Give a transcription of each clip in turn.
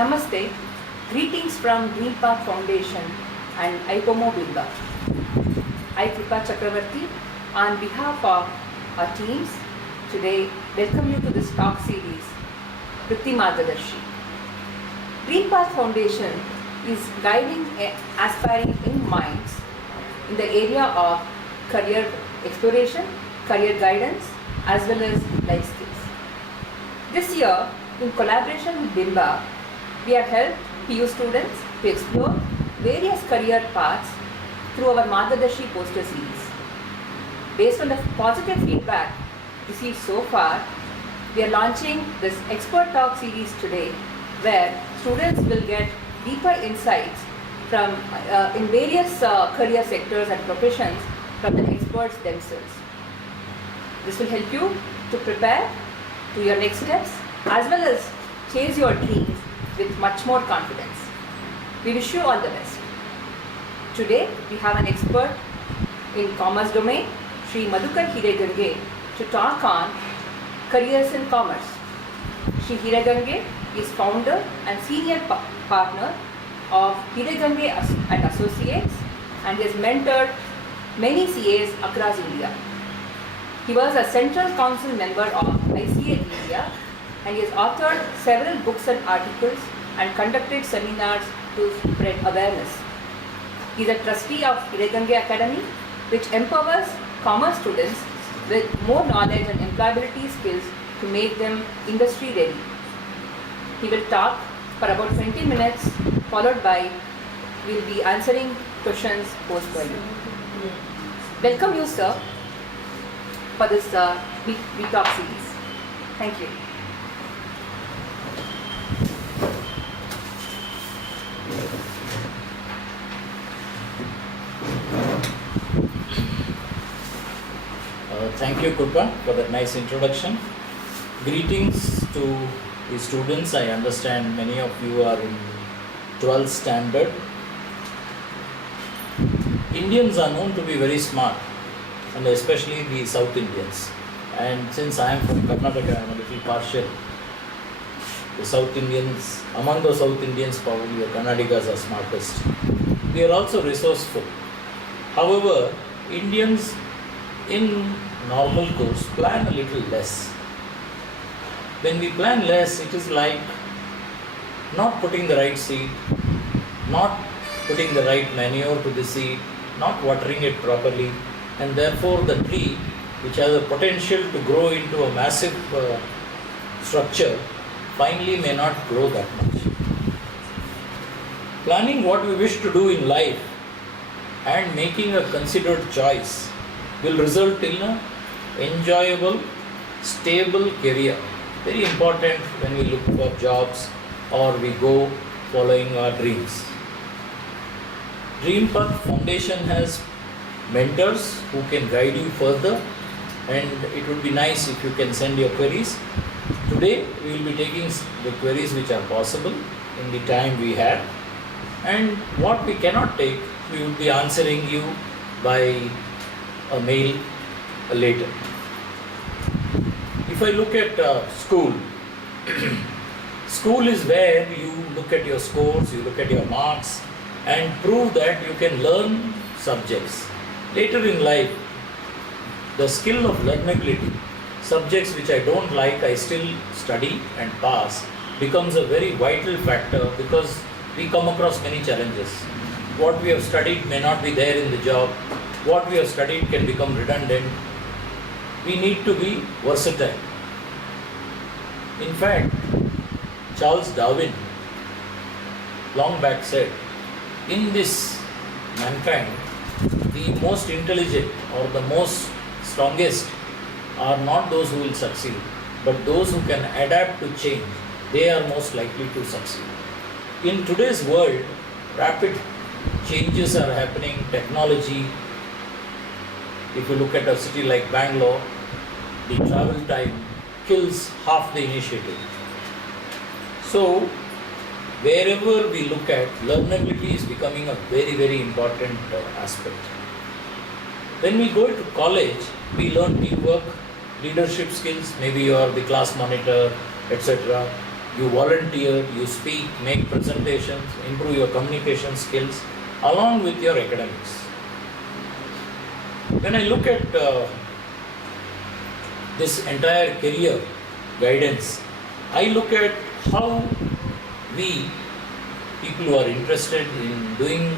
Namaste. Greetings from DreamPath Foundation and OnBimba. I, Kripa Chakravarti, on behalf of our teams, today welcome you to this talk series, Vritti Margadarshi. DreamPath Foundation is guiding aspiring young minds in the area of career exploration, career guidance, as well as life skills. This year, in collaboration with Blive, we have helped PU students to explore various career paths through our Margadarshi poster series. Based on the positive feedback received so far, we are launching this expert talk series today, where students will get deeper insights from in various career sectors and professions from the experts themselves. This will help you to prepare to your next steps as well as chase your dreams with much more confidence. We wish you all the best. Today we have an expert in commerce domain, Sri Hiregange, to talk on careers in commerce. Sri Hiregange is founder and senior partner of Hiregange and Associates, and has mentored many CAs across India. He was a Central Council member of ICA India, and he has authored several books and articles and conducted seminars to spread awareness. He is a trustee of Hiregange Academy, which empowers commerce students with more knowledge and employability skills to make them industry ready. He will talk for about 20 minutes, followed by we will be answering questions posed by you. Welcome you, sir, for this we Talk series. Thank you. Thank you, Kripa, for that nice introduction. Greetings to the students. I understand many of you are in 12th standard. Indians are known to be very smart, and especially the South Indians. And since I am from Karnataka, I am a little partial. The South Indians, among the South Indians, probably the Kannadigas are smartest. We are also resourceful. However, Indians in normal course plan a little less. When we plan less, it is like not putting the right seed, not putting the right manure to the seed, not watering it properly, and therefore the tree, which has a potential to grow into a massive structure, finally may not grow that much. Planning what we wish to do in life and making a considered choice will result in an enjoyable, stable career. Very important when we look for jobs or we go following our dreams. DreamPath Foundation has mentors who can guide you further, and it would be nice if you can send your queries. Today we will be taking the queries which are possible in the time we have, and what we cannot take, we will be answering you by a mail later. If I look at school, school is where you look at your scores, you look at your marks and prove that you can learn subjects. Later in life, the skill of learnability, subjects which I don't like, I still study and pass, becomes a very vital factor because we come across many challenges. What we have studied may not be there in the job. What we have studied can become redundant. We need to be versatile. In fact, Charles Darwin long back said, in this mankind, the most intelligent or the most strongest are not those who will succeed, but those who can adapt to change. They are most likely to succeed. In today's world, rapid changes are happening, technology. If you look at a city like Bangalore, the travel time kills half the initiative. So, wherever we look at, learnability is becoming a very, very important aspect. When we go to college, we learn teamwork, leadership skills, maybe you are the class monitor, etc. you volunteer, you speak, make presentations, improve your communication skills along with your academics. When I look at this entire career guidance, I look at how we, people who are interested in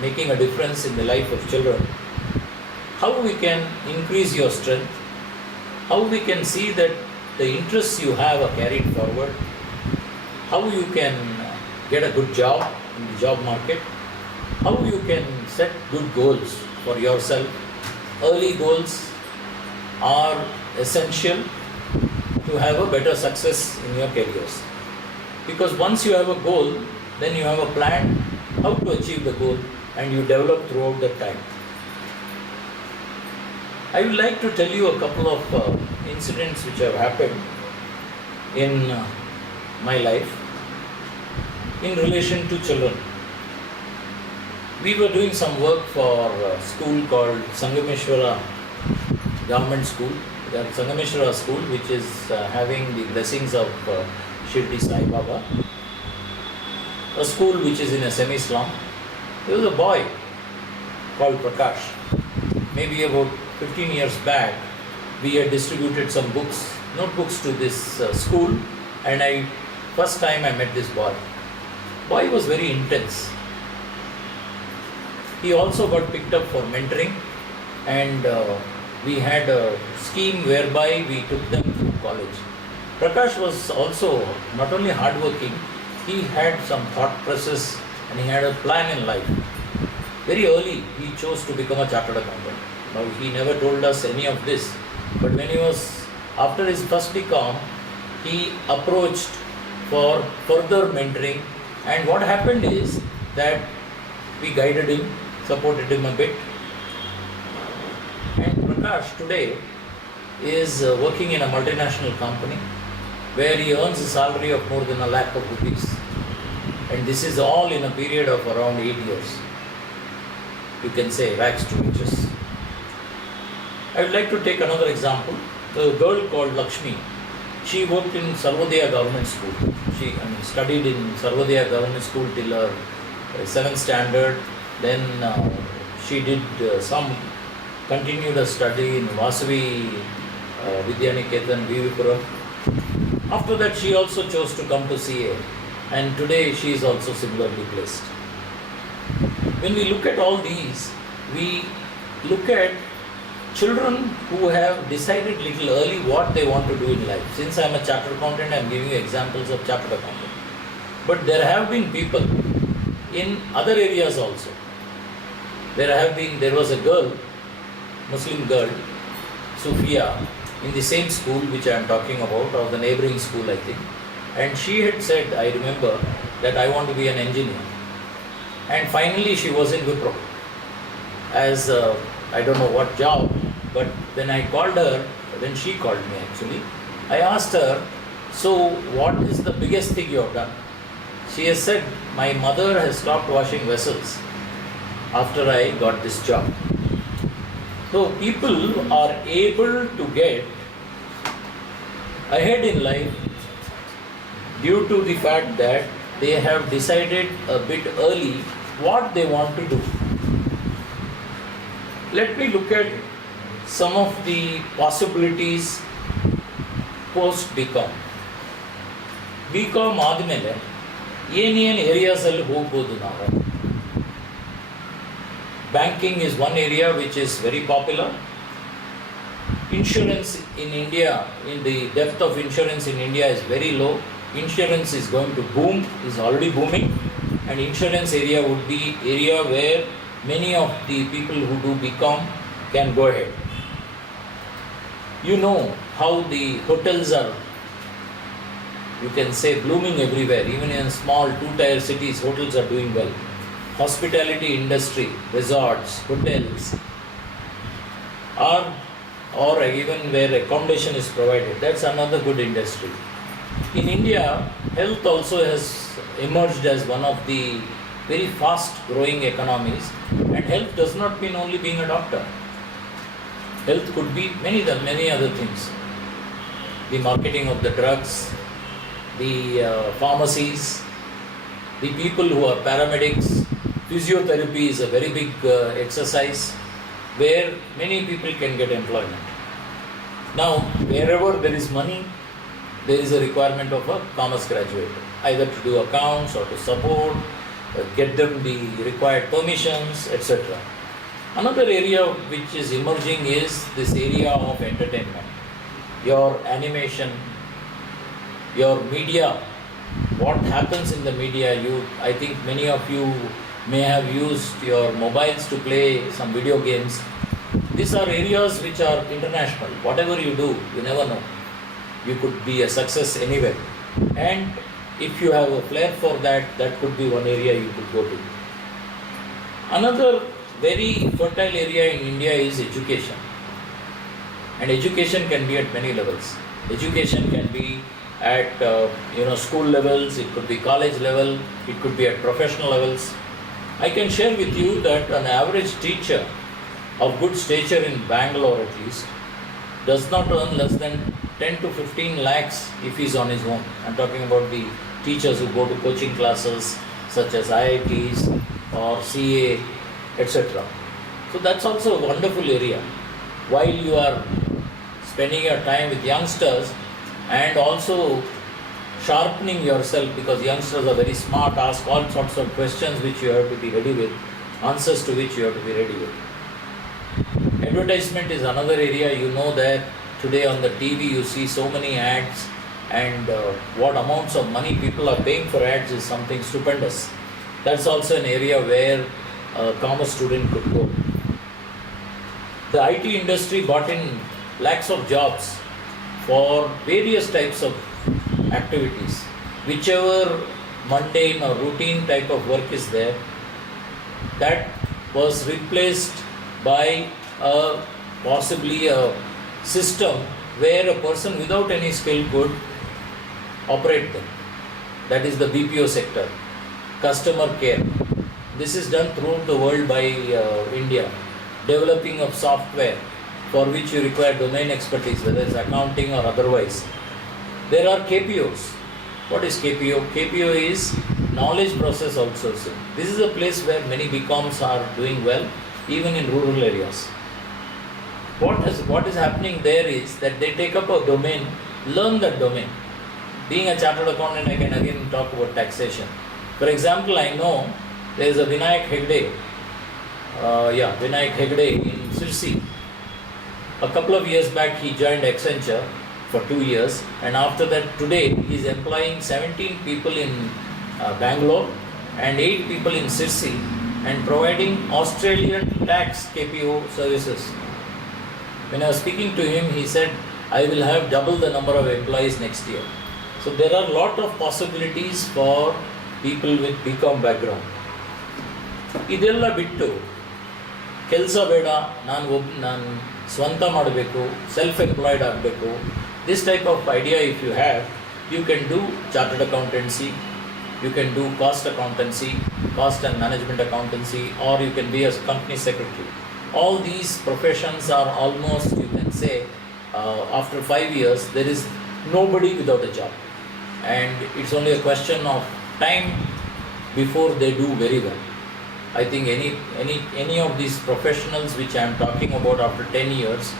making a difference in the life of children, how we can increase your strength, how we can see that the interests you have are carried forward, how you can get a good job in the job market, how you can set good goals for yourself. Early goals are essential to have a better success in your careers. Because once you have a goal, then you have a plan how to achieve the goal and you develop throughout the time. I would like to tell you a couple of incidents which have happened in my life in relation to children. We were doing some work for a school called Sangameshwara Government School. The Sangameshwara School, which is having the blessings of Shirdi Sai Baba. A school which is in a semi-slum. There was a boy called Prakash. Maybe about 15 years back, we had distributed some books, notebooks to this school, and first time I met this boy. Boy was very intense. He also got picked up for mentoring, and we had a scheme whereby we took them through college. Prakash was also not only hardworking, he had some thought process and he had a plan in life. Very early, he chose to become a chartered accountant. Now, he never told us any of this, but when he was, after his first BCom, he approached for further mentoring, and what happened is that we guided him, supported him a bit. And Prakash today is working in a multinational company where he earns a salary of more than ₹1 lakh. And this is all in a period of around 8 years. You can say rags to riches. I would like to take another example. A girl called Lakshmi. She worked in Sarvodaya Government School. She studied in Sarvodaya Government School till her 7th standard. Then she did continued her study in Vasavi Vidyaniketan, Vivipuram. After that, she also chose to come to CA, and today she is also similarly placed. When we look at all these, we look at children who have decided little early what they want to do in life. Since I am a chartered accountant, I am giving you examples of chartered accountant. But there have been people in other areas also. There was a girl, Muslim girl, Sufia, in the same school which I am talking about, or the neighboring school I think. And she had said, I remember, that I want to be an engineer. And finally she was in Wipro as I don't know what job, but when I called her, when she called me actually, I asked her, so what is the biggest thing you have done? She has said, my mother has stopped washing vessels after I got this job. So people are able to get ahead in life due to the fact that they have decided a bit early what they want to do. Let me look at some of the possibilities post BCom. BCom ಆದಮೇಲೆ ಏನೇನು ಏರಿಯಾಸಲ್ಲಿ ಹೋಗ್ಬೋದು ನಾವು? Banking is one area which is very popular. Insurance in India, in the depth of insurance in India is very low. Insurance is going to boom, is already booming, and insurance area would be area where many of the people who do BCom can go ahead. You know how the hotels are, you can say, blooming everywhere. Even in small 2-tier cities, hotels are doing well. Hospitality industry, resorts, hotels, or even where accommodation is provided, that's another good industry. In India, health also has emerged as one of the very fast growing economies, and health does not mean only being a doctor. Health could be many other things. The marketing of the drugs, the pharmacies, the people who are paramedics. Physiotherapy is a very big exercise where many people can get employment. Now, wherever there is money, there is a requirement of a commerce graduate, either to do accounts or to support, get them the required permissions, etc. Another area which is emerging is this area of entertainment. Your animation, your media, what happens in the media. I think many of you may have used your mobiles to play some video games. These are areas which are international. Whatever you do, you never know. You could be a success anywhere. And if you have a flair for that, that could be one area you could go to. Another very fertile area in India is education. And education can be at many levels. Education can be at school levels, it could be college level, it could be at professional levels. I can share with you that an average teacher of good stature in Bangalore at least does not earn less than 10 to 15 lakhs if he is on his own. I am talking about the teachers who go to coaching classes such as IITs or CA, etc. So that's also a wonderful area. While you are spending your time with youngsters and also sharpening yourself, because youngsters are very smart, ask all sorts of questions which you have to be ready with, answers to which you have to be ready with. Advertisement is another area. You know that today on the TV you see so many ads, and what amounts of money people are paying for ads is something stupendous. That's also an area where a commerce student could go. The IT industry brought in lakhs of jobs for various types of activities. Whichever mundane or routine type of work is there, that was replaced by possibly a system where a person without any skill could operate them. That is the BPO sector, customer care. This is done throughout the world by India. Developing of software for which you require domain expertise, whether it's accounting or otherwise. There are KPOs. What is KPO? KPO is knowledge process outsourcing. This is a place where many BComs are doing well, even in rural areas. What is happening there is that they take up a domain, learn that domain. Being a chartered accountant, I can again talk about taxation. For example, I know there is a Vinayak Hegde, Vinayak Hegde in Sirsi. A couple of years back, he joined Accenture for 2 years, and after that, today he is employing 17 people in Bangalore and 8 people in Sirsi, and providing Australian tax KPO services. When I was speaking to him, he said, I will have double the number of employees next year. So there are a lot of possibilities for people with BCom background. ಇದೆಲ್ಲ ಬಿಟ್ಟು ಕೆಲಸ ಬೇಡ, ನಾನು ಸ್ವಂತ ಮಾಡಬೇಕು, self employed ಆಗಬೇಕು, this type of idea if you have, you can do chartered accountancy, you can do cost accountancy, cost and management accountancy, or you can be a company secretary. All these professions are almost, you can say, after 5 years, there is nobody without a job. And it's only a question of time before they do very well. I think any of these professionals which I am talking about after 10 years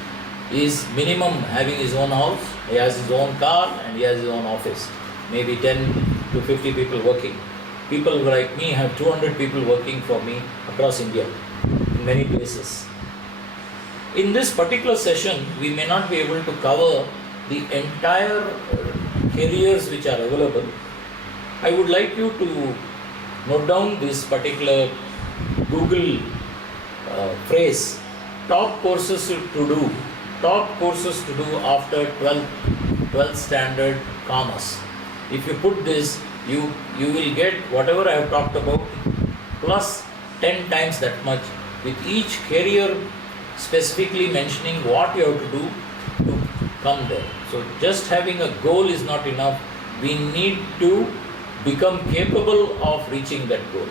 is minimum having his own house, he has his own car, and he has his own office. Maybe 10 to 50 people working. People like me have 200 people working for me across India in many places. In this particular session, we may not be able to cover the entire careers which are available. I would like you to note down this particular Google phrase, top courses to do. Top courses to do after 12th standard commerce. If you put this, you will get whatever I have talked about plus 10 times that much, with each career specifically mentioning what you have to do to come there. So just having a goal is not enough. We need to become capable of reaching that goal.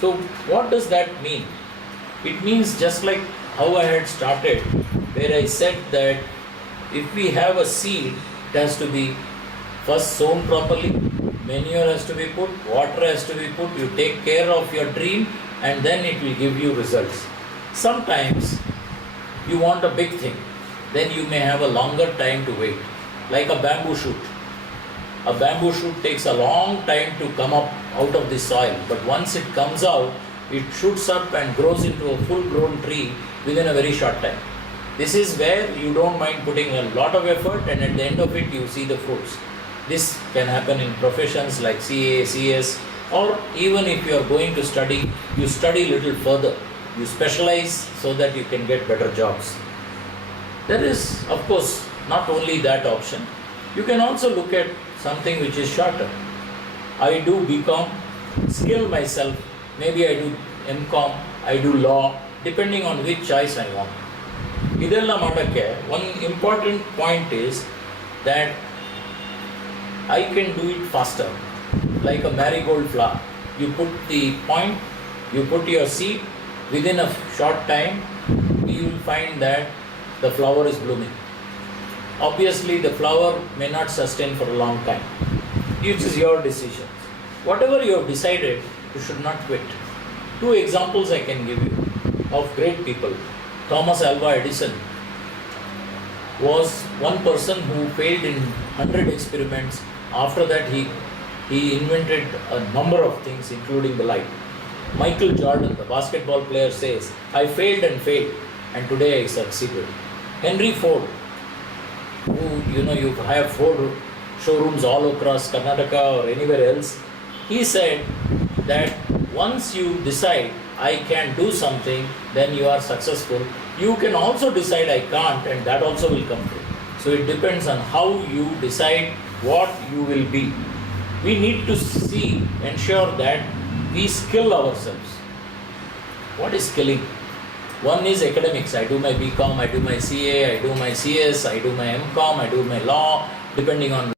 So what does that mean? It means just like how I had started, where I said that if we have a seed, it has to be First sown properly, manure has to be put, water has to be put, you take care of your dream and then it will give you results. Sometimes you want a big thing, then you may have a longer time to wait, like a bamboo shoot. A bamboo shoot takes a long time to come up out of the soil, but once it comes out, it shoots up and grows into a full grown tree within a very short time. This is where you don't mind putting a lot of effort and at the end of it you see the fruits. This can happen in professions like CA, CS, or even if you are going to study, you study little further. You specialize so that you can get better jobs. There is, of course, not only that option. You can also look at something which is shorter. I do BCom, skill myself, maybe I do MCom, I do law, depending on which choice I want. ಇದೆಲ್ಲ ಮಾಡೋಕ್ಕೆ one important point is that I can do it faster, like a marigold flower. You put the point, you put your seed, within a short time you will find that the flower is blooming. Obviously the flower may not sustain for a long time. It is your decision. Whatever you have decided, you should not quit. Two examples I can give you of great people. Thomas Alva Edison was one person who failed in 100 experiments. After that he invented a number of things including the light. Michael Jordan, the basketball player, says, I failed and failed and today I succeeded. Henry Ford, who you have Ford showrooms all across Karnataka or anywhere else, he said that once you decide I can do something, then you are successful. You can also decide I can't and that also will come true. So it depends on how you decide what you will be. We need to ensure that we skill ourselves. What is skilling? One is academics. I do my BCom, I do my CA, I do my CS, I do my MCom, I do my law, depending on